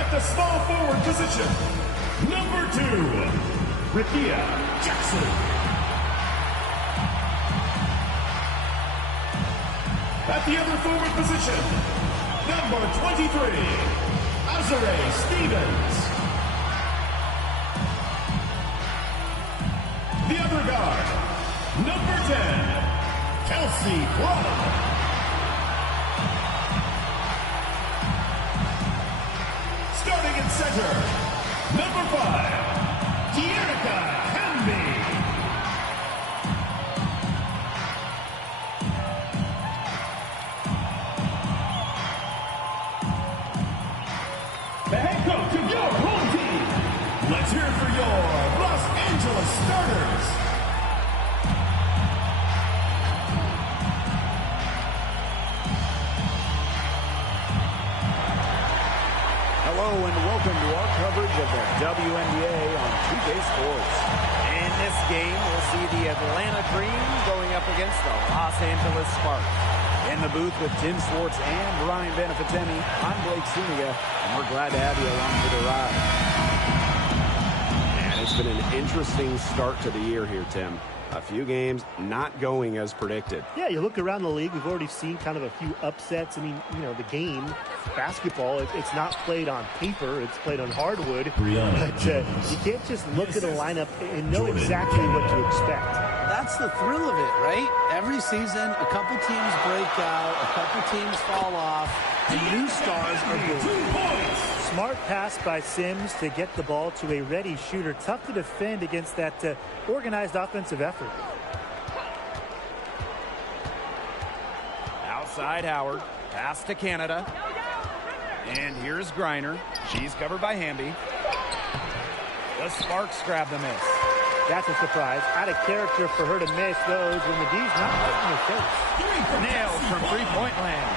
At the small forward position, number 2, Rikia Jackson. At the other forward position, number 23, Azare Stevens. The other guard, number 10, Kelsey Plum. Starting in center, number 5, Wnba. The head coach of your home team. Let's hear it for your Los Angeles starters. Hello and welcome to our coverage of the WNBA on 2K Sports. In this game, we'll see the Atlanta Dream going up against the Los Angeles Sparks. In the booth with Tim Swartz and Brian Benefitemi, I'm Blake Suniga, and we're glad to have you along for the ride. And it's been an interesting start to the year here, Tim. A few games not going as predicted. Yeah, you look around the league, we've already seen kind of a few upsets. I mean, you know, the game, basketball, it's not played on paper, it's played on hardwood. But you can't just look at a lineup and know exactly what to expect. That's the thrill of it, right? Every season, a couple teams break out, a couple teams fall off, and new stars are born. Smart pass by Sims to get the ball to a ready shooter. Tough to defend against that organized offensive effort. Outside Howard, pass to Canada. And here's Griner. She's covered by Hamby. The Sparks grab the miss. That's a surprise. Out of character for her to miss those when the D's not right in her face. Nailed from three-point land.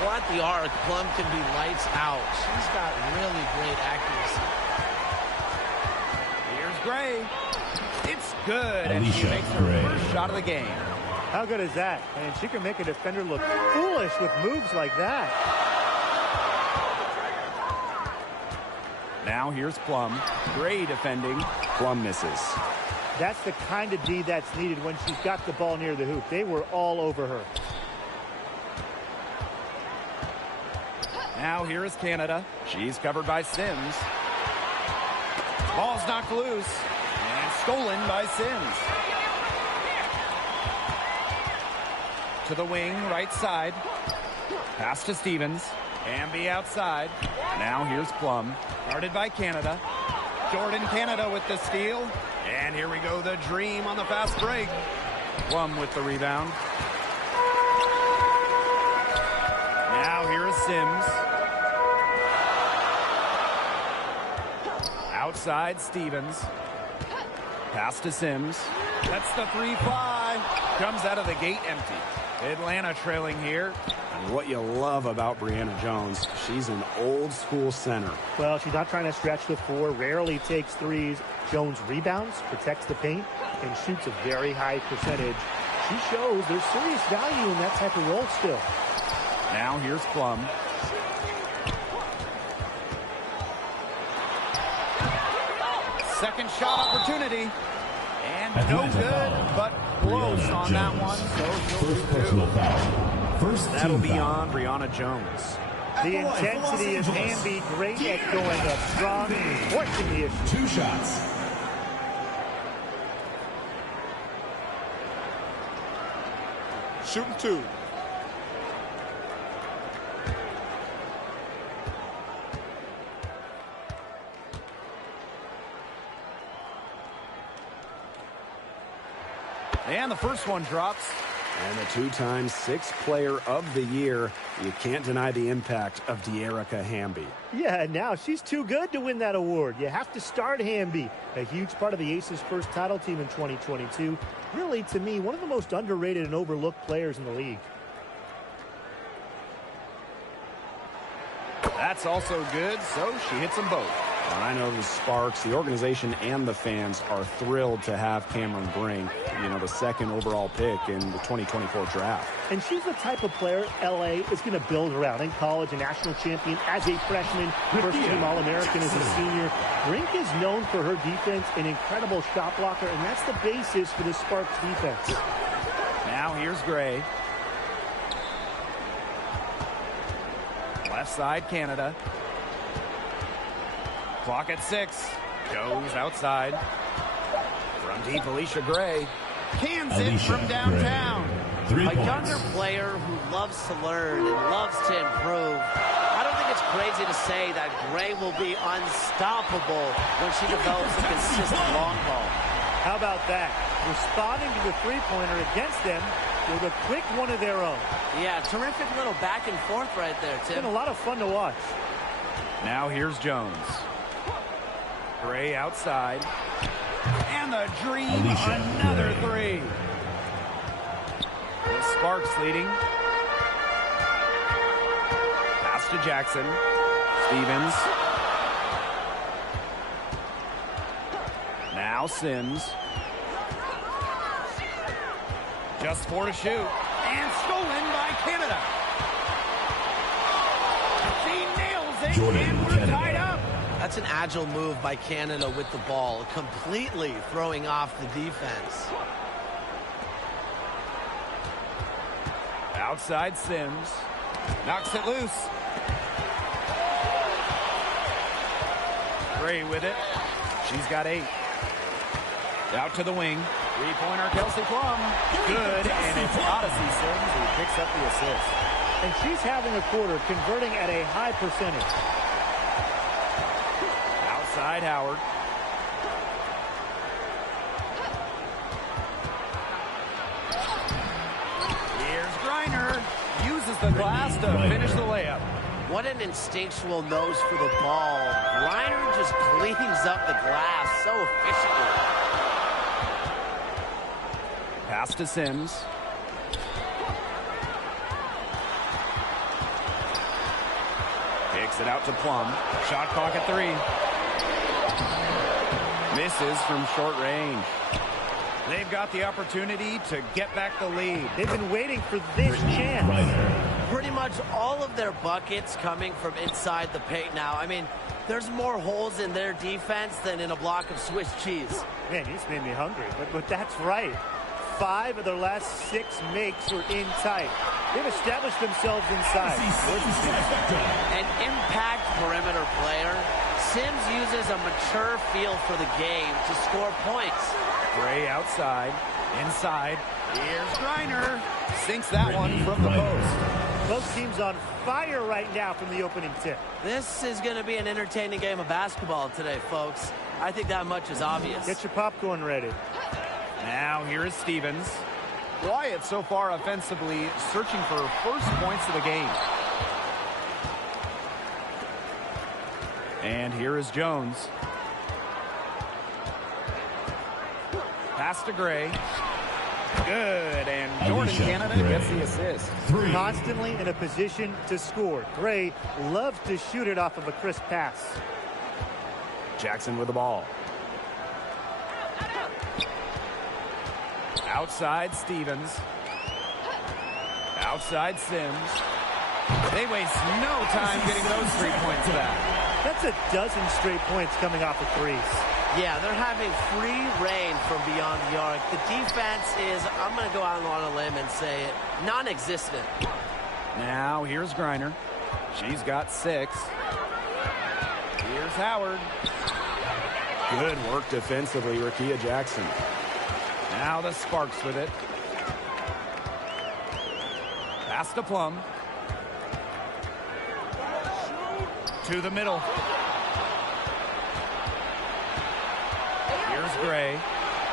Well, at the arc, Plum can be lights out. She's got really great accuracy. Here's Gray. It's good, and she makes her first shot of the game. How good is that? And she can make a defender look foolish with moves like that. Now here's Plum. Gray defending. Plum misses. That's the kind of D that's needed when she's got the ball near the hoop. They were all over her. Now here is Canada. She's covered by Sims. Ball's knocked loose and stolen by Sims. To the wing, right side. Pass to Stevens. Hamby outside. Now here's Plum. Guarded by Canada. Jordan Canada with the steal. And here we go, the Dream on the fast break. Plum with the rebound. Now here is Sims. Outside Stevens. Pass to Sims. That's the 3 fly. Comes out of the gate empty. Atlanta trailing here. And what you love about Brianna Jones, she's an old school center. Well, she's not trying to stretch the floor, rarely takes threes. Jones rebounds, protects the paint, and shoots a very high percentage. She shows there's serious value in that type of role still. Now here's Plum. Second shot opportunity. And no good, but close on that one. So First personal foul. First that'll be foul. on Brianna Jones. The intensity of Hamby, great at going up strong, forcing the issue. 2 shots. Shooting 2. And the first one drops. And the 2-time 6th player of the year. You can't deny the impact of De'Erica Hamby. Yeah, now she's too good to win that award. You have to start Hamby. A huge part of the Aces' first title team in 2022. Really, to me, one of the most underrated and overlooked players in the league. That's also good, so she hits them both. And I know the Sparks, the organization, and the fans are thrilled to have Cameron Brink, the second overall pick in the 2024 draft. And she's the type of player LA is going to build around. In college, a national champion as a freshman, first-team All-American as a senior. Brink is known for her defense, an incredible shot blocker, and that's the basis for the Sparks defense. Now here's Gray. Left side, Canada. Clock at 6. Goes outside. From deep, Alicia Gray. Cans it from downtown. A younger player who loves to learn and loves to improve. I don't think it's crazy to say that Gray will be unstoppable when she develops a consistent long ball. How about that? Responding to the three-pointer against them with a quick one of their own. Yeah, terrific little back and forth right there, Tim. It's been a lot of fun to watch. Now here's Jones. Gray outside. And the dream, another three. The Sparks leading. Pass to Jackson. Stevens. Now Sims. Just 4 to shoot. And stolen by Canada. She nails it, and we're tied up. That's an agile move by Canada with the ball, completely throwing off the defense. Outside Sims. Knocks it loose. Gray with it. She's got 8. Out to the wing. Three-pointer, Kelsey Plum. Good, and it's Odyssey Sims who picks up the assist. And she's having a quarter, converting at a high percentage. Outside Howard. Here's Griner. Uses the glass to finish the layup. What an instinctual nose for the ball. Griner just cleans up the glass so efficiently. Pass to Sims. Kicks it out to Plum. Shot clock at 3. Misses from short range. They've got the opportunity to get back the lead. They've been waiting for this chance. Pretty much all of their buckets coming from inside the paint now. I mean, there's more holes in their defense than in a block of Swiss cheese. Man, you just made me hungry, but that's right. 5 of their last 6 makes were in tight. They've established themselves inside. An impact perimeter player. Sims uses a mature feel for the game to score points. Gray outside. Inside. Here's Griner. Sinks that one from the post. Both teams on fire right now from the opening tip. This is going to be an entertaining game of basketball today, folks. I think that much is obvious. Get your popcorn ready. Now here is Stevens. Wyatt so far offensively searching for first points of the game. And here is Jones. Pass to Gray. Good, and Jordan Canada gets the assist. Constantly in a position to score. Gray loves to shoot it off of a crisp pass. Jackson with the ball. Outside Stevens. Outside Sims. They waste no time getting those 3 points back. That's a dozen straight points coming off of threes. Yeah, they're having free reign from beyond the arc. The defense is, I'm going to go out on a limb and say it, non-existent. Now here's Griner. She's got 6. Here's Howard. Good work defensively, Rakia Jackson. Now the Sparks with it. Pass to Plum. To the middle. Here's Gray.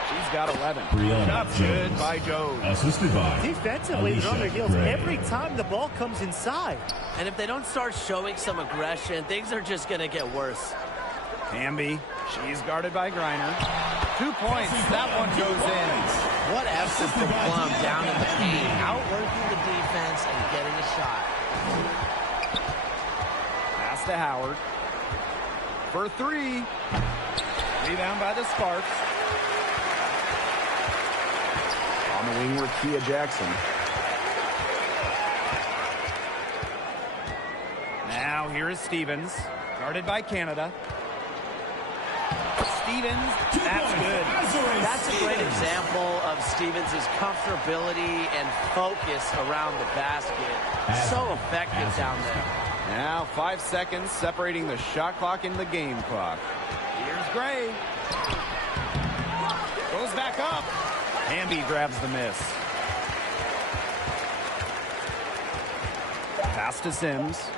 She's got 11. Shots good by Jones. Assisted by Defensively, they're on their heels every time the ball comes inside. And if they don't start showing some aggression, things are just going to get worse. Hamby. She's guarded by Griner. 2 points. That one goes in. What effort from Plum down in the paint, outworking the defense and getting a shot. Pass to Howard. for three. Rebound by the Sparks. On the wing, Rakia Jackson. Now here is Stevens, guarded by Canada. Stevens, that's good. That's a great example of Stevens' comfortability and focus around the basket. So effective down there. Now 5 seconds separating the shot clock and the game clock. Here's Gray. Goes back up. Wnba grabs the miss. Pass to Sims.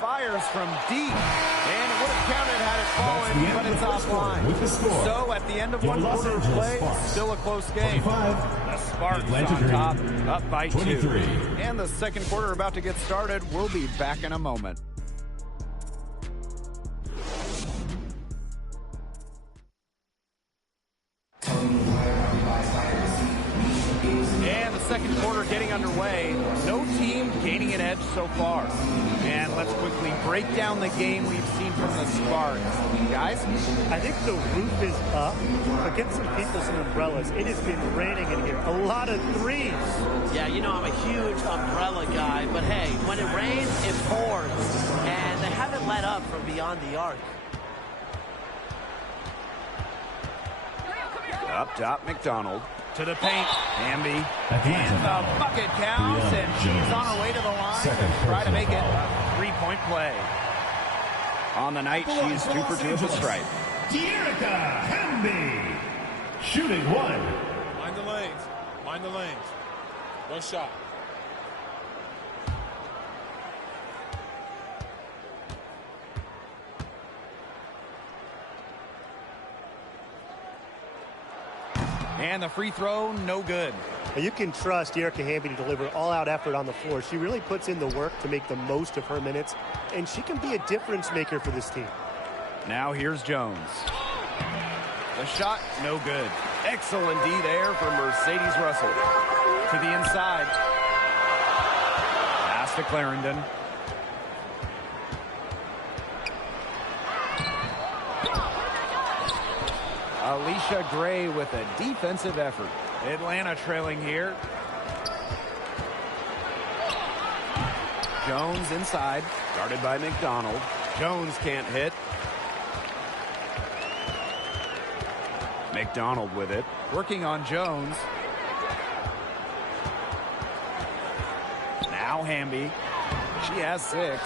Fires from deep. And it would have counted had it fallen, but it's offline. So at the end of one quarter of play, still a close game. The Sparks on top, up by 2. And the second quarter about to get started. We'll be back in a moment. And the second quarter getting underway. No team gaining an edge so far. And let's quickly break down the game we've seen from the Sparks. Guys? I think the roof is up, but get some people some umbrellas. It has been raining in here. A lot of threes. Yeah, you know, I'm a huge umbrella guy, but hey, when it rains, it pours. And they haven't let up from beyond the arc. Up top, McDonald. To the paint. Wnba. And the bucket counts, and she's on her way to the line to try to make it a three-point play. On the night, she's 2 for 2 at the stripe. Wnba. Shooting 1. Mind the lanes. Mind the lanes. One shot. And the free throw, no good. You can trust Erica Wnba to deliver all-out effort on the floor. She really puts in the work to make the most of her minutes, and she can be a difference maker for this team. Now here's Jones. The shot, no good. Excellent D there for Mercedes Russell. To the inside. Pass to Clarendon. Alicia Gray with a defensive effort. Atlanta trailing here. Jones inside, guarded by McDonald. Jones can't hit. McDonald with it, working on Jones. Now Wnba. She has 6.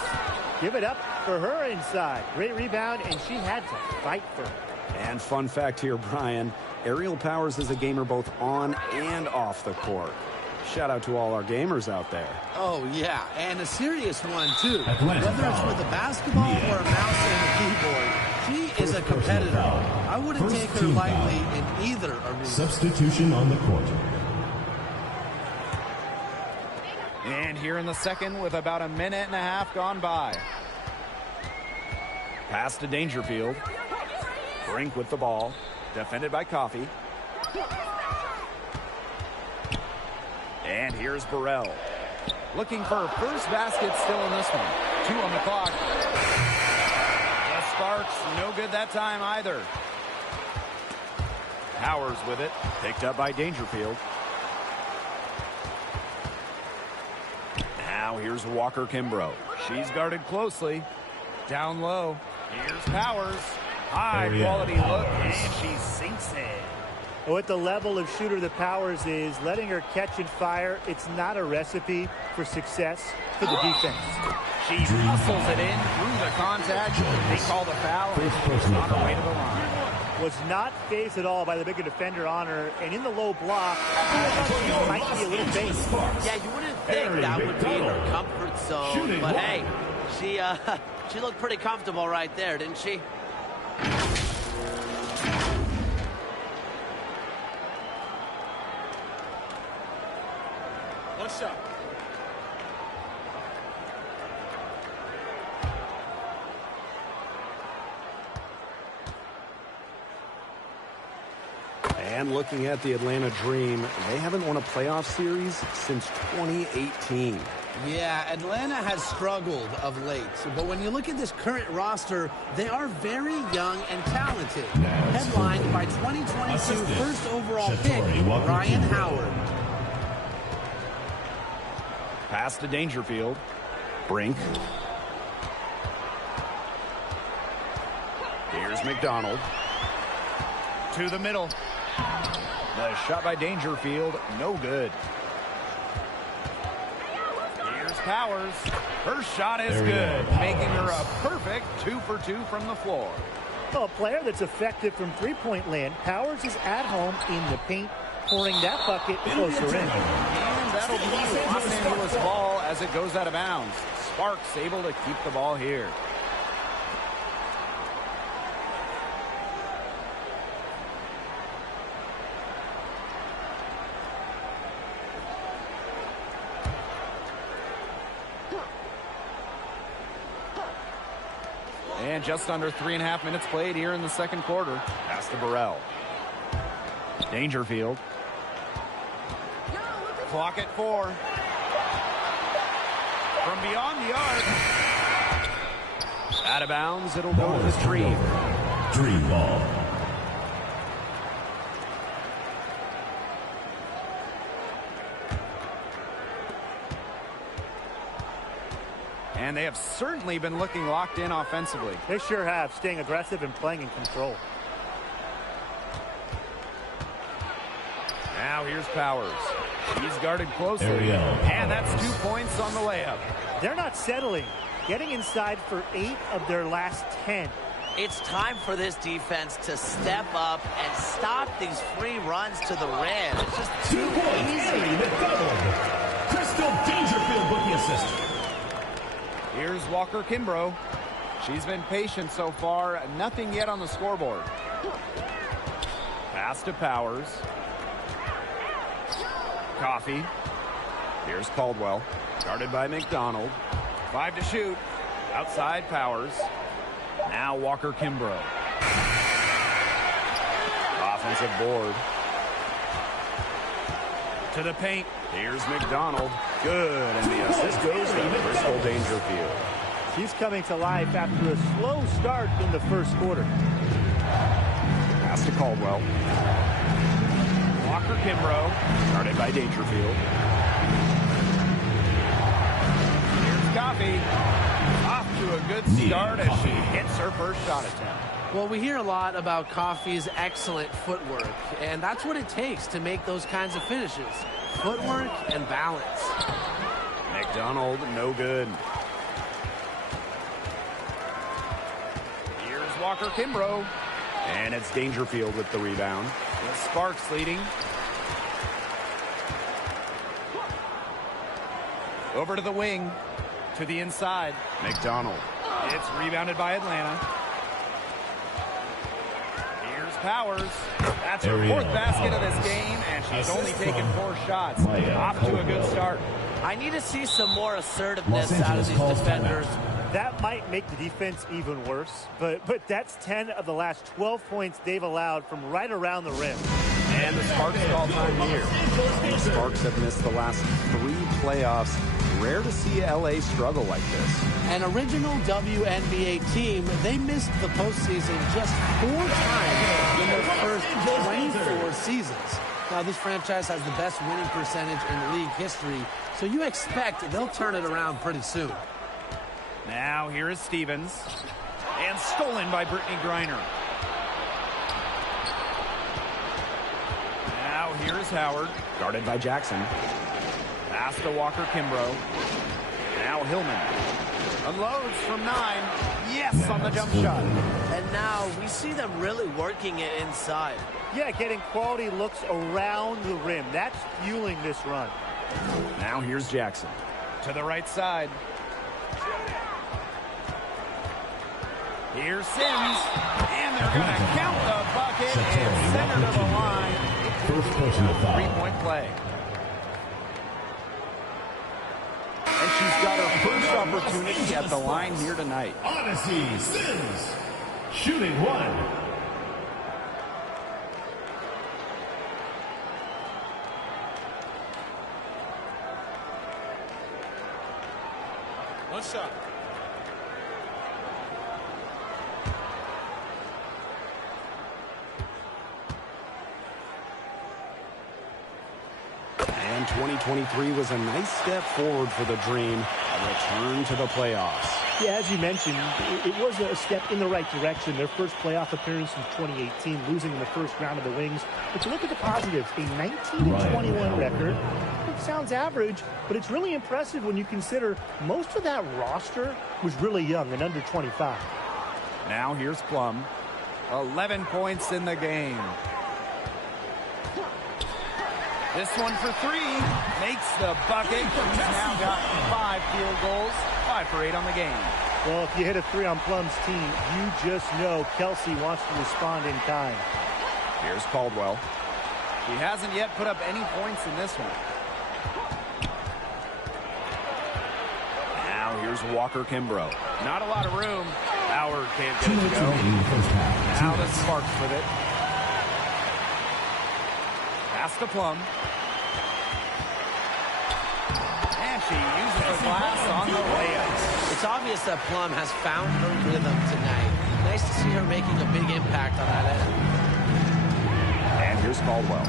Give it up for her inside. Great rebound, and she had to fight for it. And fun fact here, Brian, Aerial Powers is a gamer both on and off the court. Shout out to all our gamers out there. Oh, yeah, and a serious one, too. Whether it's with a basketball or a mouse and a keyboard, she is a competitor. I wouldn't take her lightly in either arena. Substitution on the court. And here in the second with about a minute and a half gone by. Pass to Dangerfield. Brink with the ball. Defended by Coffey. And here's Burrell. Looking for her first basket still in this one. 2 on the clock. The Sparks, no good that time either. Powers with it. Picked up by Dangerfield. Now here's Walker Kimbrough. She's guarded closely. Down low. Here's Powers. High quality look, and she sinks it. With the level of shooter that Powers is, letting her catch and fire, it's not a recipe for success for the defense. She muscles it in through the contact. They call the foul, and she's on her way to the line. Was not phased at all by the bigger defender on her, and in the low block, I thought she might be a little phased. Yeah, you wouldn't think that would be her comfort zone, but hey, she looked pretty comfortable right there, didn't she? One shot. And looking at the Atlanta Dream, they haven't won a playoff series since 2018. Yeah, Atlanta has struggled of late. But when you look at this current roster, they are very young and talented. Headlined by 2022 first overall pick, Ryan Howard. Pass to Dangerfield. Brink. Here's McDonald. To the middle. The shot by Dangerfield, no good. Here's Powers. Her shot is good, making her a perfect 2 for 2 from the floor. Well, a player that's effective from three-point land. Powers is at home in the paint, pouring that bucket closer in. And that'll be Los Angeles ball as it goes out of bounds. Sparks able to keep the ball here. And just under 3.5 minutes played here in the second quarter. Pass to Burrell. Dangerfield. Clock at 4. From beyond the arc. Out of bounds, it'll go to the Dream. Dream ball. And they have certainly been looking locked in offensively. They sure have, staying aggressive and playing in control. Now here's Powers. He's guarded closely. And that's 2 points on the layup. They're not settling. Getting inside for 8 of their last 10. It's time for this defense to step up and stop these free runs to the rim. It's just too easy. Crystal Dangerfield bookie assist. Here's Walker Kimbrough. She's been patient so far. Nothing yet on the scoreboard. Pass to Powers. Coffee. Here's Caldwell. Guarded by McDonald. 5 to shoot. Outside Powers. Now Walker Kimbrough. Offensive board. To the paint. Here's McDonald. Good. And the assist goes to Crystal Dangerfield. She's coming to life after a slow start in the first quarter. Pass to Caldwell. Walker Kimbrough. Guarded by Dangerfield. Here's Coffee. Off to a good start as she hits her first shot attempt. Well, we hear a lot about Coffey's excellent footwork, and that's what it takes to make those kinds of finishes. Footwork and balance. McDonald, no good. Here's Walker Kimbrough. And it's Dangerfield with the rebound. With Sparks leading. Over to the wing. To the inside. McDonald. It's rebounded by Atlanta. Here's Powers. That's her fourth basket of this game, and she's only taken 4 shots. Off to a good start. I need to see some more assertiveness out of these defenders. That might make the defense even worse, but that's 10 of the last 12 points they've allowed from right around the rim. And the Sparks call time here. The Sparks have missed the last 3 playoffs. Rare to see LA struggle like this. An original WNBA team, they missed the postseason just 4 times in their first 24 seasons. Now, this franchise has the best winning percentage in league history, so you expect they'll turn it around pretty soon. Now here is Stevens. And stolen by Brittany Griner. Now here is Howard. Guarded by Jackson. Pass to Walker Kimbrough. Now Hillman. Unloads from 9. Yes, on the jump shot. And now we see them really working it inside. Yeah, getting quality looks around the rim. That's fueling this run. Now here's Jackson. To the right side. Here's Sims. And they're going to count the bucket and send her to the line. First personal foul. 3-point play. And she's got her first opportunity at the line here tonight. Odyssey Sims. Shooting 1. shot. And 2023 was a nice step forward for the Dream. A return to the playoffs. Yeah, as you mentioned, it was a step in the right direction. Their first playoff appearance in 2018, losing in the first round of the Wings. But you look at the positives, a 19-21 record. It sounds average, but it's really impressive when you consider most of that roster was really young and under 25. Now here's Plum. 11 points in the game. This one for three. Makes the bucket. He's now got 5 field goals. 5 for 8 on the game. Well, if you hit a 3 on Plum's team, you just know Kelsey wants to respond in kind. Here's Caldwell. He hasn't yet put up any points in this one. Now here's Walker Kimbrough. Not a lot of room. Howard can't get it to go. Now the Sparks with it. Pass to Plum. And she uses the glass on the layup. It's obvious that Plum has found her rhythm tonight. Nice to see her making a big impact on that end. And here's Caldwell.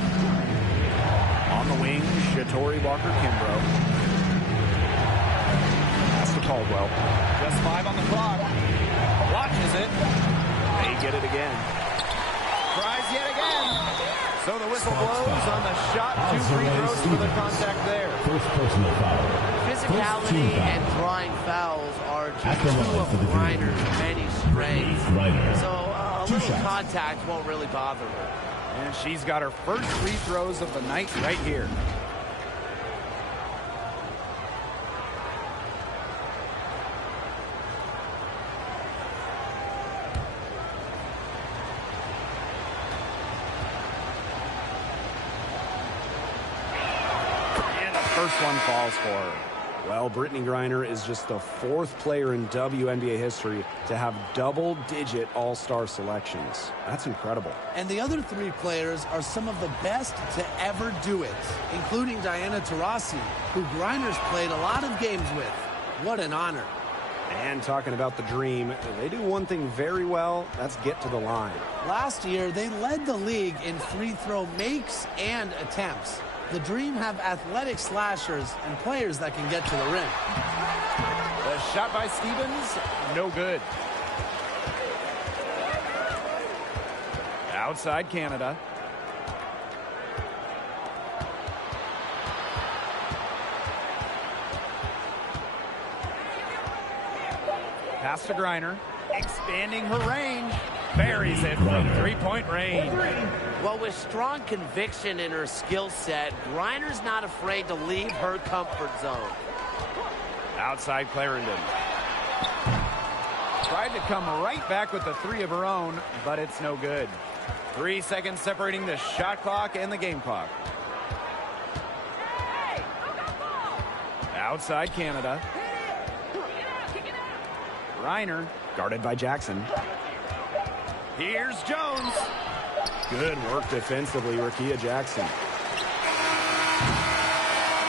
On the wing, Shatori Walker Kimbrough. Pass to Caldwell. Just 5 on the clock. Watches it. They get it again. Tries yet again. So the whistle blows on the shot. 2 free throws for the contact there. First personal foul. Physicality and drawing fouls are just 2 of Reiner's many strengths. So a little contact won't really bother her. And she's got her first free throws of the night right here. First one falls for her. Well, Brittany Griner is just the 4th player in WNBA history to have double-digit all-star selections. That's incredible. And the other 3 players are some of the best to ever do it, including Diana Taurasi, who Griner's played a lot of games with. What an honor. And talking about the Dream, they do one thing very well, that's get to the line. Last year, they led the league in free throw makes and attempts. The Dream have athletic slashers and players that can get to the rim. The shot by Stevens, no good. Outside Canada. Pass to Griner, expanding her range. Buries it from 3-point range. Well, with strong conviction in her skill set, Griner's not afraid to leave her comfort zone. Outside Clarendon. Tried to come right back with the 3 of her own, but it's no good. 3 seconds separating the shot clock and the game clock. Outside Canada. Reiner, guarded by Jackson. Here's Jones. Good work defensively, Rakia Jackson.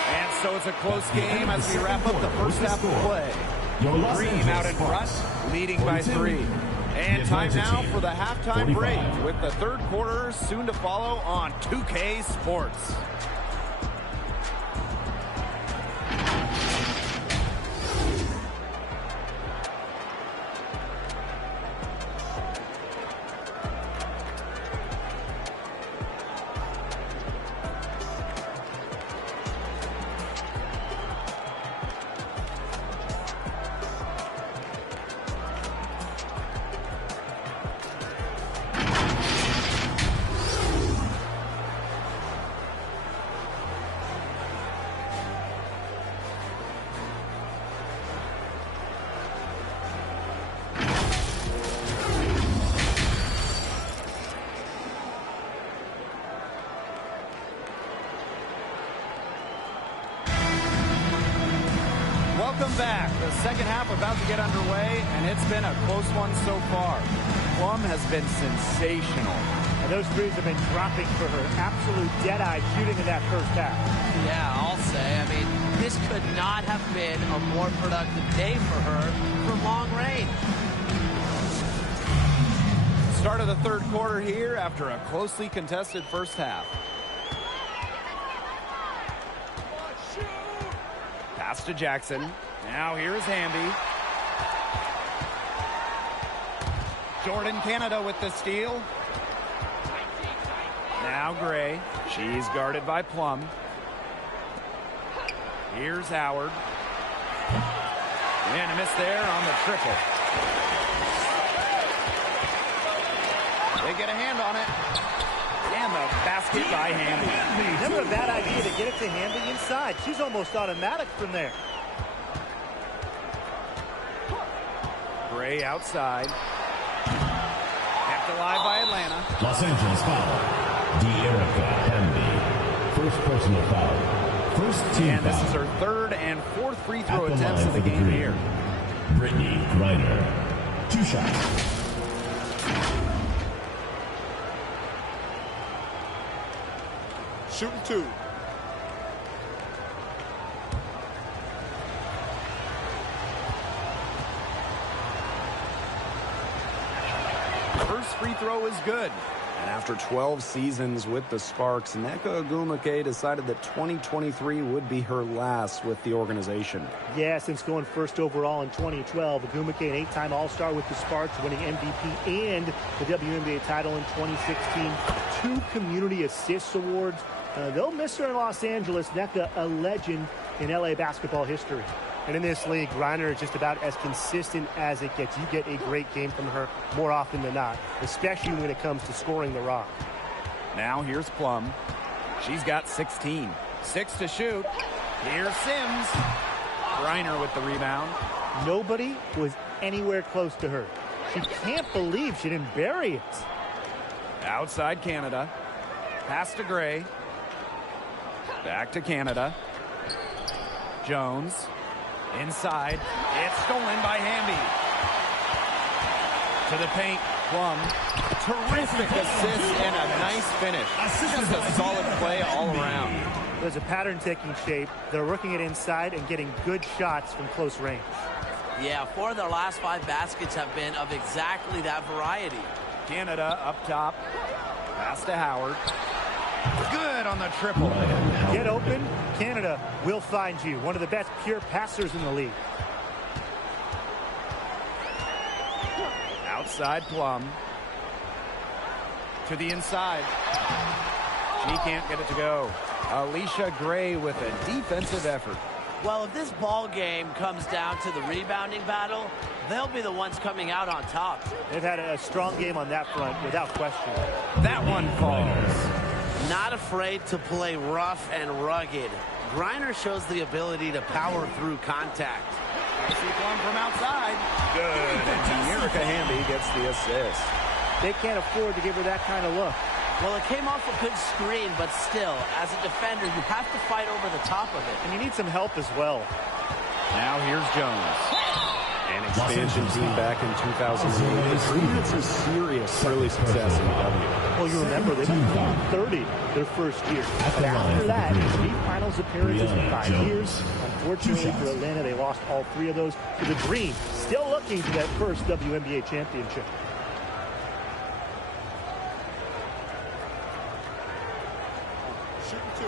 And so it's a close game as we wrap up the first half of play. Dream out in front, leading by 3. And time now for the halftime break with the 3rd quarter soon to follow on 2K Sports. Welcome back. The second half about to get underway, and it's been a close one so far. Plum has been sensational. And those threes have been dropping for her. Absolute dead-eye shooting in that first half. Yeah, I'll say. I mean, This could not have been a more productive day for her from long range. Start of the third quarter here after a closely contested first half. Pass to Jackson. Now here's Wnba. Jordan Canada with the steal. Now Gray. She's guarded by Plum. Here's Howard. And a miss there on the triple. They get a hand on it. And the basket by Wnba. Never a bad idea to get it to Wnba inside. She's almost automatic from there. Gray outside. Kept alive by Atlanta. Los Angeles foul. Wnba. First personal foul. First team And this foul. is her third and fourth free throw At the attempts line of the for game green. here. Brittany Griner. 2 shots. Shooting 2. First free throw is good. And after 12 seasons with the Sparks, Nneka Ogwumike decided that 2023 would be her last with the organization. Yeah, since going first overall in 2012, Ogwumike, an 8-time All-Star with the Sparks, winning MVP and the WNBA title in 2016. 2 Community Assists Awards. They'll miss her in Los Angeles. Nneka, a legend in LA basketball history. And in this league, Griner is just about as consistent as it gets. You get a great game from her more often than not, especially when it comes to scoring the rock. Now here's Plum. She's got 16. 6 to shoot. Here's Sims. Griner with the rebound. Nobody was anywhere close to her. She can't believe she didn't bury it. Outside Canada. Pass to Gray. Back to Canada. Jones. Inside. It's stolen by Wnba. To the paint. Plum. Terrific assist and a nice finish. Just a solid play all around. There's a pattern taking shape. They're working it inside and getting good shots from close range. Yeah, 4 of their last 5 baskets have been of exactly that variety. Canada up top. Pass to Howard. Good on the triple. Get open, Canada will find you. One of the best pure passers in the league. Outside Plum. To the inside. She can't get it to go. Alicia Gray with a defensive effort. Well, if this ball game comes down to the rebounding battle, they'll be the ones coming out on top. They've had a strong game on that front, without question. That one falls. Not afraid to play rough and rugged. Griner shows the ability to power through contact. See Plum from outside. Good. And Erica Wnba gets the assist. They can't afford to give her that kind of look. Well, it came off a good screen, but still, as a defender, you have to fight over the top of it. And you need some help as well. Now here's Jones. An expansion team back in 2008. They had some serious early success in the W. Well, you remember, they won 30 their first year. But after that, 3 finals appearances in 5 years. Unfortunately for Atlanta, they lost all 3 of those to the Dream. Still looking for that first WNBA championship. Shooting 2.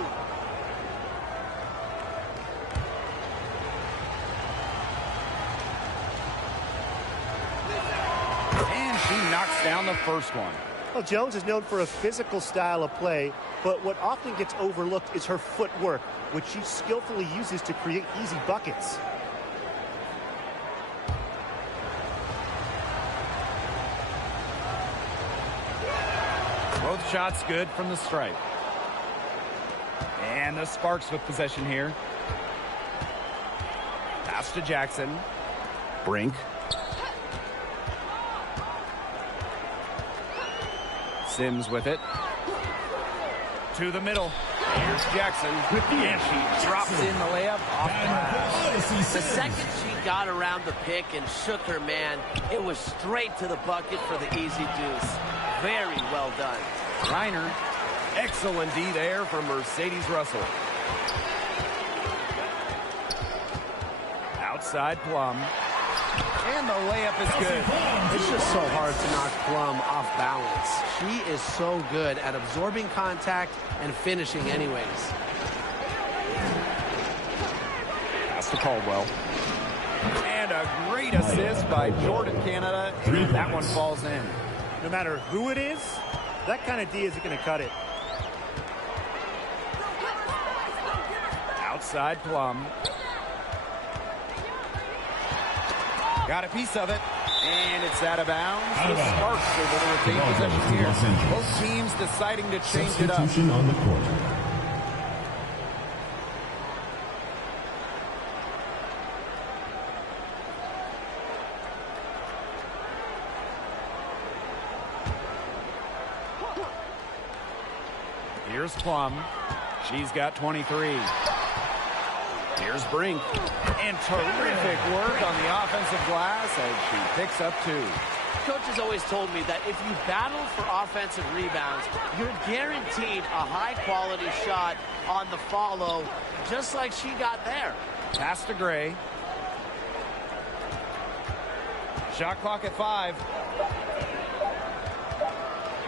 And she knocks down the first one. Well, Jones is known for a physical style of play, but what often gets overlooked is her footwork, which she skillfully uses to create easy buckets. Both shots good from the stripe. And the Sparks with possession here. Pass to Jackson. Brink. Sims with it. To the middle. Here's Jackson. And she drops in the layup off the glass. The second she got around the pick and shook her man, it was straight to the bucket for the easy deuce. Very well done. Griner. Excellent D there from Mercedes Russell. Outside Plum. And the layup is good. It's just so hard to knock Plum off balance. She is so good at absorbing contact and finishing anyways. Pass to Caldwell. And a great assist by Jordan Canada. And that one falls in. No matter who it is, that kind of D isn't going to cut it. Outside Plum. Got a piece of it. And it's out of bounds. The Sparks able to retain possession here. Both teams deciding to change it up. Substitution on the court. Here's Plum. She's got 23. Here's Brink. And terrific work on the offensive glass as she picks up 2. Coach has always told me that if you battle for offensive rebounds, you're guaranteed a high-quality shot on the follow, just like she got there. Pass to Gray. Shot clock at 5.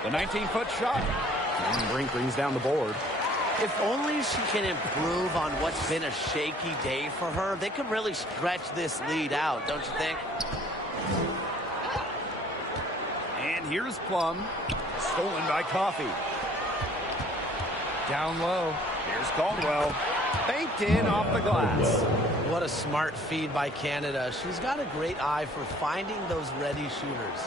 The 19-foot shot. And Brink brings down the board. If only she can improve on what's been a shaky day for her, they could really stretch this lead out, don't you think? And here's Plum. Stolen by Coffee. Down low. Here's Caldwell. Banked in off the glass. What a smart feed by Canada. She's got a great eye for finding those ready shooters.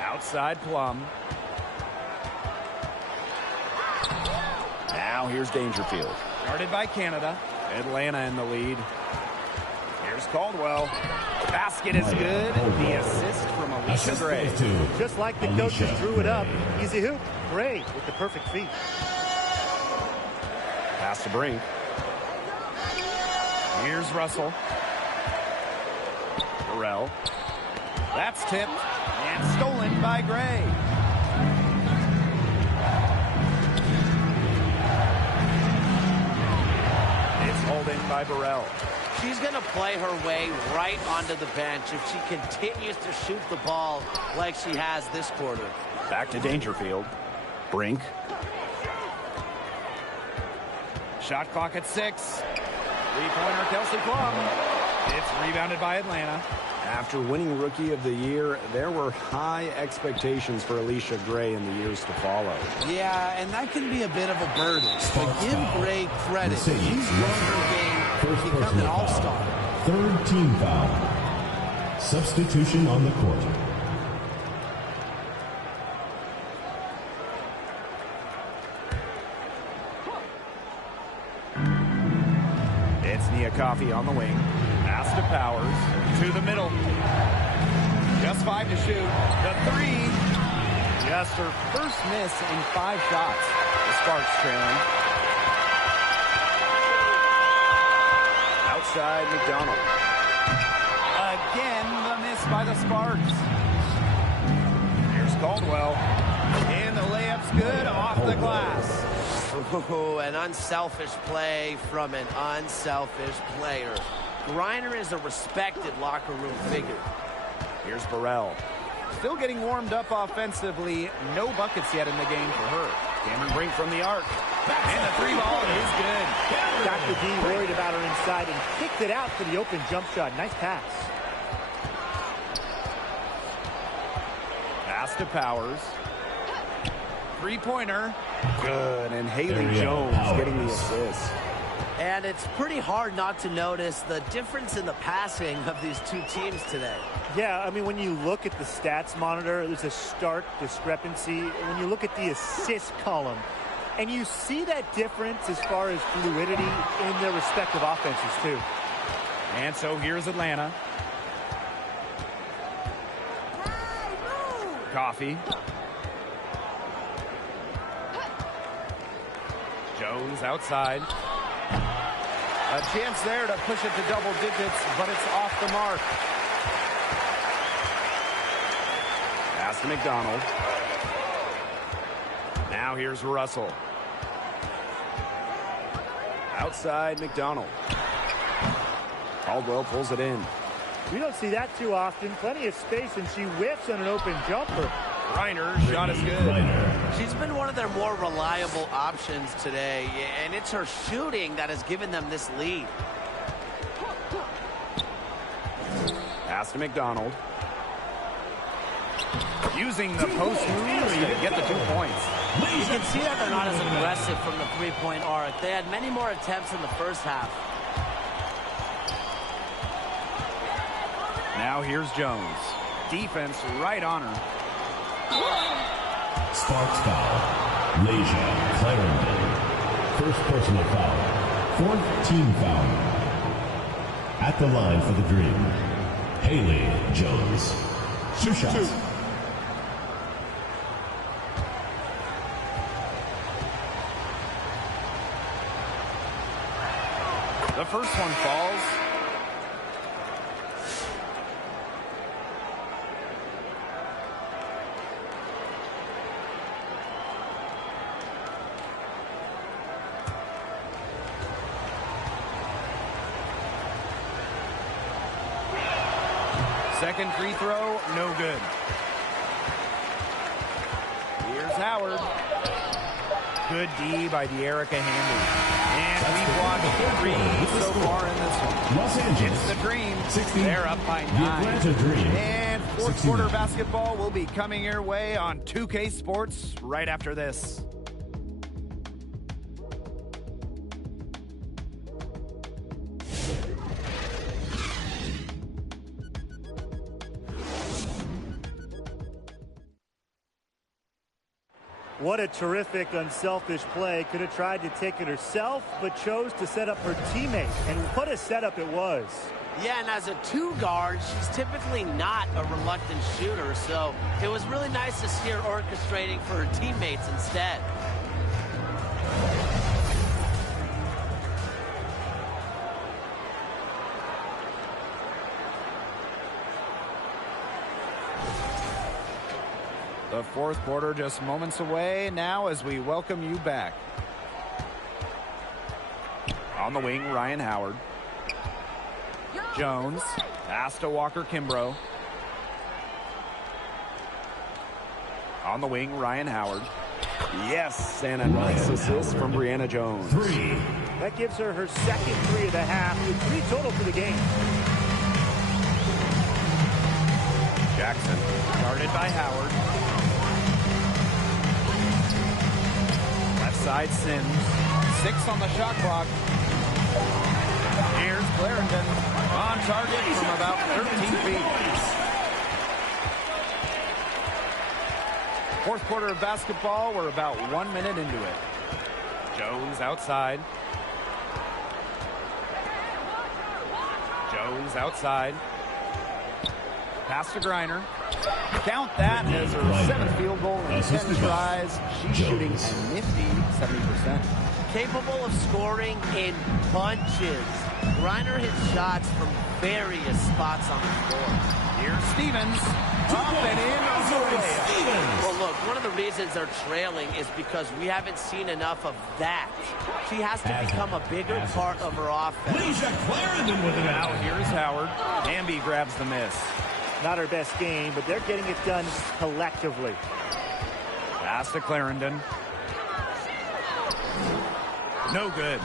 Outside Plum. Now here's Dangerfield. Guarded by Canada. Atlanta in the lead. Here's Caldwell. Basket is good. The assist from Alicia Gray. Just like the coaches drew it up. Easy hoop. Gray with the perfect feet. Pass to Brink. Here's Russell. Burrell. That's tipped and stolen by Gray. It's holding by Burrell. She's going to play her way right onto the bench if she continues to shoot the ball like she has this quarter. Back to Dangerfield. Brink. Shot clock at 6. Three-pointer Kelsey Plum. It's rebounded by Atlanta. After winning Rookie of the Year, there were high expectations for Alicia Gray in the years to follow. Yeah, and that can be a bit of a burden. But give Gray credit. She's grown her game to become an all-star. Third team foul. Substitution on the court. It's Nia Coffey on the wing. Pass to Powers. To the middle. Just 5 to shoot. The 3. Just her first miss in 5 shots. The Sparks trailing. Outside McDonald. Again, the miss by the Sparks. Here's Caldwell. And the layup's good off the glass. Ooh, an unselfish play from an unselfish player. Griner is a respected locker room figure. Here's Burrell. Still getting warmed up offensively. No buckets yet in the game for her. Cameron Brink from the arc. And the 3-ball is good. Dr. D worried about her inside and kicked it out for the open jump shot. Nice pass. Pass to Powers. 3-pointer. Good. And Haley Jones getting the assist. And it's pretty hard not to notice the difference in the passing of these two teams today. Yeah, I mean, when you look at the stats monitor, there's a stark discrepancy. When you look at the assist column, and you see that difference as far as fluidity in their respective offenses, too. And so here's Atlanta. Coffee. Jones outside. A chance there to push it to double digits, but it's off the mark. Pass to McDonald. Now here's Russell. Outside McDonald. Caldwell pulls it in. We don't see that too often. Plenty of space, and she whiffs on an open jumper. Reiner, shot is good. She's been one of their more reliable options today, and it's her shooting that has given them this lead. Pass to McDonald. Using the post moves to get the 2 points. You can see that they're not as aggressive from the three-point arc. They had many more attempts in the first half. Now here's Jones. Defense right on her. Sparks foul. Leja Clarendon. First personal foul. Fourth team foul. At the line for the Dream, Haley Jones. 2 shots. The first one falls. Second free throw, no good. Here's Howard. Good D by De'Erica Hamby. And we've watched 3 so far in this one. Los Angeles. It's the Dream. 60. They're up by 9. The Atlanta Dream. And fourth 69. quarter basketball will be coming your way on 2K Sports right after this. What a terrific, unselfish play. Could have tried to take it herself, but chose to set up her teammate. And what a setup it was. Yeah, and as a 2 guard, she's typically not a reluctant shooter, so it was really nice to see her orchestrating for her teammates instead. The fourth quarter just moments away now as we welcome you back. On the wing, Ryan Howard. Jones. Pass to Walker Kimbrough. On the wing, Ryan Howard. Yes, and a nice assist from Brianna Jones. 3. That gives her her second 3 of the half, with 3 total for the game. Jackson. Guarded by Howard. Left side Sims. 6 on the shot clock. Here's Clarendon on target from about 13 feet. Fourth quarter of basketball. We're about 1 minute into it. Jones outside. Jones outside. Pass to Griner. Count that as her 7th field goal in 10 tries. She's shooting a nifty 70%. Capable of scoring in bunches. Griner hits shots from various spots on the floor. Here's Stevens. Up and in on the layup. Well, look, one of the reasons they're trailing is because we haven't seen enough of that. She has to become a bigger part of her offense. Leja Clarendon with it Now out. here's Howard. Wnba grabs the miss. Not her best game, but they're getting it done collectively. Pass to Clarendon. No good.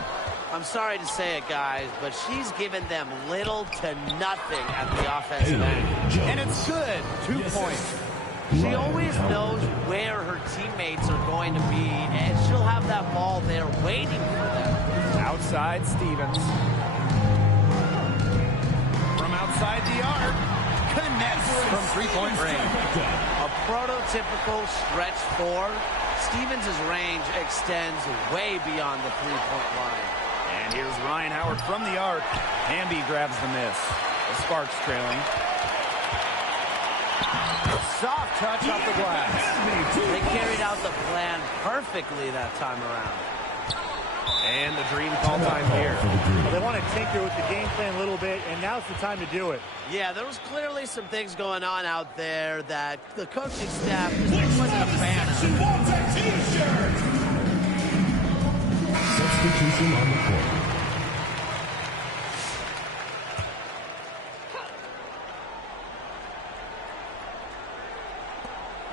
I'm sorry to say it, guys, but she's given them little to nothing at the offensive end. And it's good. 2 points. She always knows where her teammates are going to be, and she'll have that ball there waiting for them. Outside Stevens. From outside the arc. Connects from 3-point range. A prototypical stretch 4. Stevens' range extends way beyond the 3-point line. And here's Ryan Howard from the arc. Wnba grabs the miss. The Sparks trailing. Soft touch off the glass. They carried out the plan perfectly that time around. And the Dream call time here. Well, they want to tinker with the game plan a little bit, and now's the time to do it. Yeah, there was clearly some things going on out there that the coaching staff just wasn't a fan of. Substitution on the court.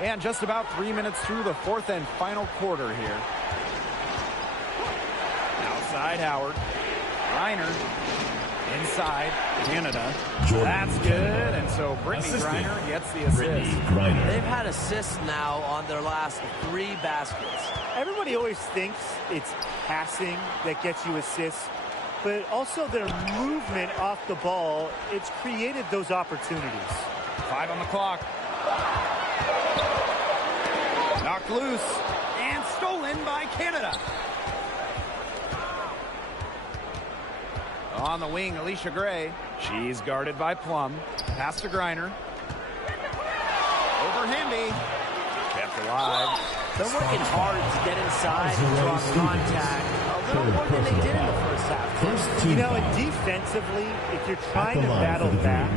And just about 3 minutes through the fourth and final quarter here. Outside Howard. Reiner. Inside Canada. That's good. And so Brittany Griner gets the assist. They've had assists now on their last 3 baskets. Everybody always thinks it's passing that gets you assists, but also their movement off the ball, it's created those opportunities. 5 on the clock. Knocked loose and stolen by Canada. On the wing, Alicia Gray. She's guarded by Plum. Pass to Griner. Over Wnba. Kept alive. They're working hard to get inside and draw contact. A little more than they did in the first half. You know, and defensively, if you're trying to battle back,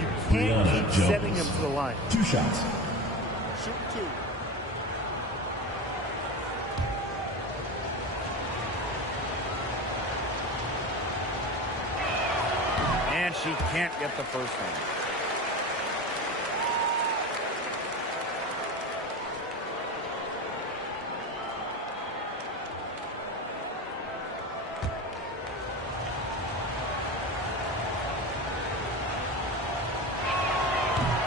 you can't keep sending them to the line. 2 shots. Shoot 2. And she can't get the first one.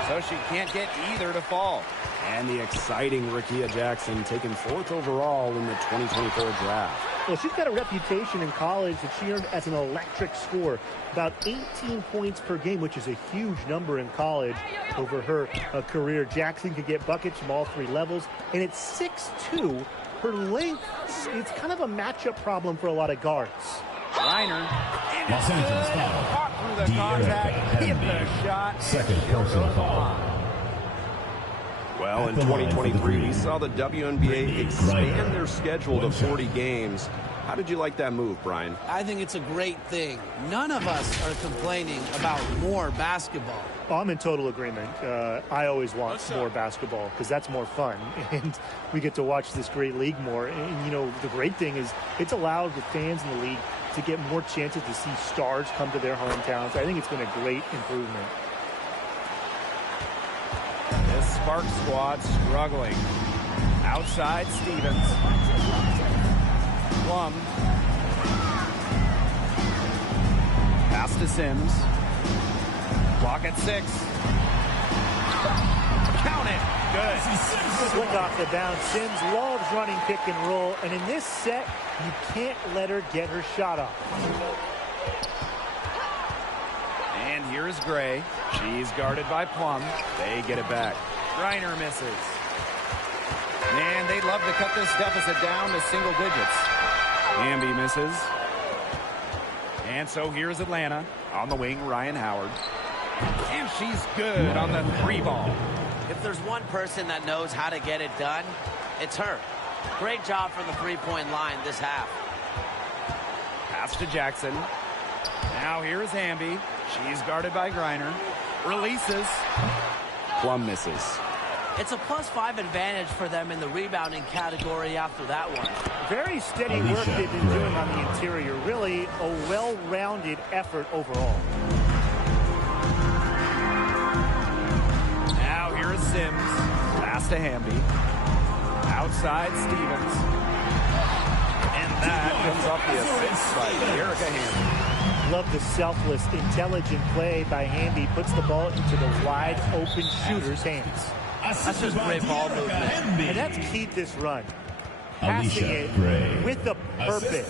So she can't get either to fall. And the exciting Rickea Jackson taken 4th overall in the 2024 draft. Well, she's got a reputation in college that she earned as an electric scorer. About 18 points per game, which is a huge number in college over her career. Jackson could get buckets from all 3 levels. And at 6'2", her length, it's kind of a matchup problem for a lot of guards. Reiner. And Los Angeles foul. Caught through the contact. Hit the shot. Second personal foul. Well, in 2023, we saw the WNBA expand their schedule to 40 games. How did you like that move, Brian? I think it's a great thing. None of us are complaining about more basketball. Oh, I'm in total agreement. I always want more basketball because that's more fun. And we get to watch this great league more. And, you know, the great thing is it's allowed the fans in the league to get more chances to see stars come to their hometowns. I think it's been a great improvement. This Spark squad struggling. Outside Stevens. Plum. Pass to Sims. Clock at 6. Count it. Good. Slick off the bounce. Sims loves running pick and roll. And in this set, you can't let her get her shot off. And here is Gray. She's guarded by Plum. They get it back. Reiner misses. And they'd love to cut this deficit down to single digits. Wnba misses. And so here's Atlanta. On the wing, Ryan Howard. And she's good on the 3 ball. If there's one person that knows how to get it done, it's her. Great job from the 3-point line this half. Pass to Jackson. Now here is Wnba. She's guarded by Griner. Releases. Plum misses. It's a +5 advantage for them in the rebounding category after that one. Very steady work they've been doing on the interior. Really a well-rounded effort overall. Now here is Sims. Pass to Wnba. Outside Stevens. And that comes off the assist by Erica Wnba. Love the selfless, intelligent play by Wnba. Puts the ball into the wide open shooter's hands. That's just great ball movement. And that's keyed this run. Passing it with a purpose.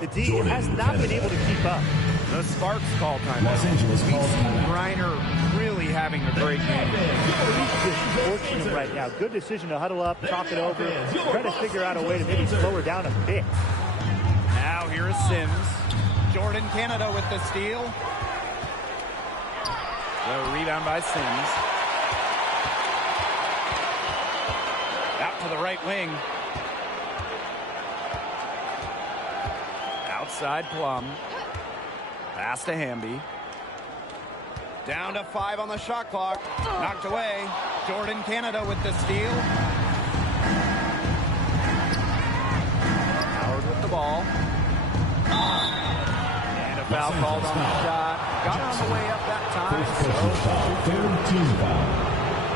The D has not been able to keep up. The Sparks call time. Los Angeles calls time. Reiner really having a great game. He's fortunate right now. Good decision to huddle up, talk it over, try to figure out a way to maybe slow her down a bit. Now here is Sims. Jordan Canada with the steal. The rebound by Sims. Out to the right wing. Outside Plum. Pass to Wnba. Down to 5 on the shot clock. Knocked away. Jordan Canada with the steal. Howard with the ball. And a foul called on the shot. Got on the way up that time. First personal foul. Third team foul.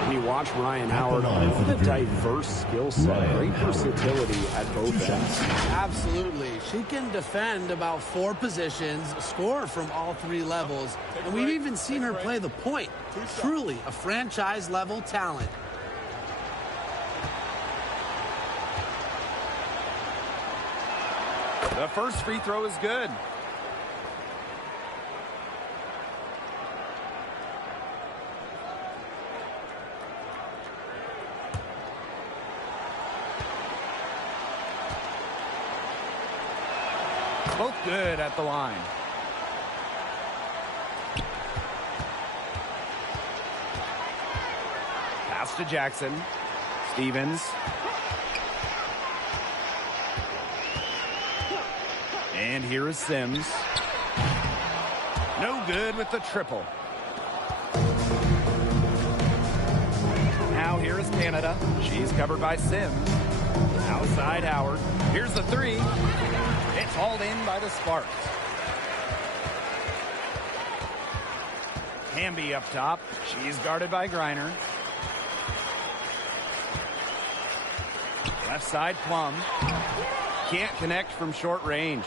When you watch watch Ryan Howard. What a diverse skill set. Great versatility at both ends. Absolutely. She can defend about 4 positions, score from all 3 levels, and we've even seen her play the point. Truly a franchise-level talent. The first free throw is good. Both good at the line. Pass to Jackson. Stevens. And here is Sims. No good with the triple. Now here is Canada. She's covered by Sims. Outside Howard. Here's the 3. It's hauled in by the Sparks. Hamby up top. She's guarded by Griner. Left side, Plum. Can't connect from short range.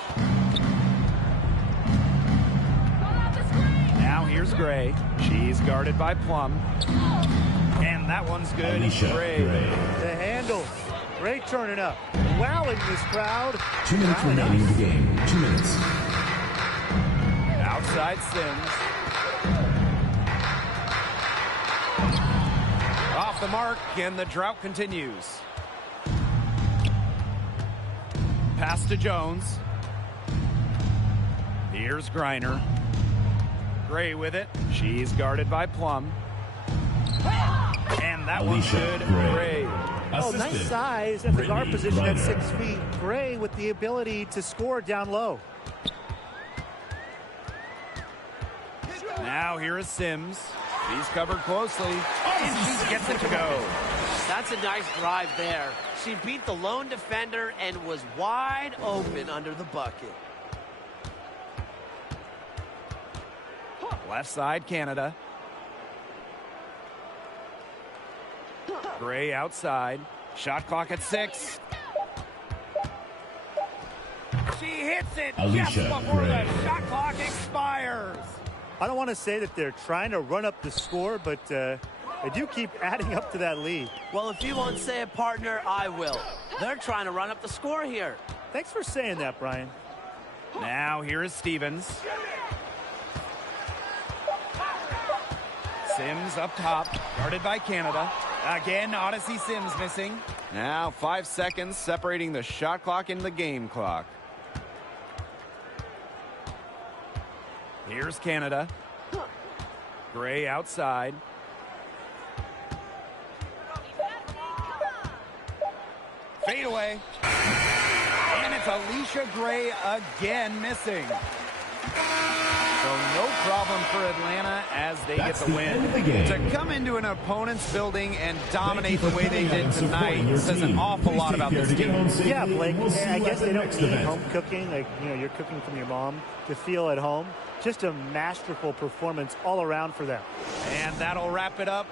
Now here's Gray. She's guarded by Plum. And that one's good. Gray. The handle. Gray turning up. Wowing this crowd. 2 minutes remaining in the game. 2 minutes. Outside Sims. Off the mark, and the drought continues. Pass to Jones. Here's Griner. Gray with it. She's guarded by Plum. And that one's good. Gray. Oh, nice size at the guard position at 6 feet. Gray with the ability to score down low. Now here is Sims. He's covered closely. And she gets it to go. That's a nice drive there. She beat the lone defender and was wide open under the bucket. Left side, Canada. Gray outside. Shot clock at 6. She hits it just before the shot clock expires. I don't want to say that they're trying to run up the score, but they do keep adding up to that lead. Well, if you won't say it, partner, I will. They're trying to run up the score here. Thanks for saying that, Brian. Now here is Stevens. Sims up top, guarded by Canada. Again, Odyssey Sims missing. Now 5 seconds separating the shot clock and the game clock. Here's Canada. Gray outside. Fade away. And it's Alicia Gray again missing. So no problem for Atlanta as they get the win. To come into an opponent's building and dominate the way they did tonight says an awful lot about this team. Yeah, Blake, I guess they don't need home cooking, like, you know, you're cooking from your mom, to feel at home. Just a masterful performance all around for them. And that'll wrap it up.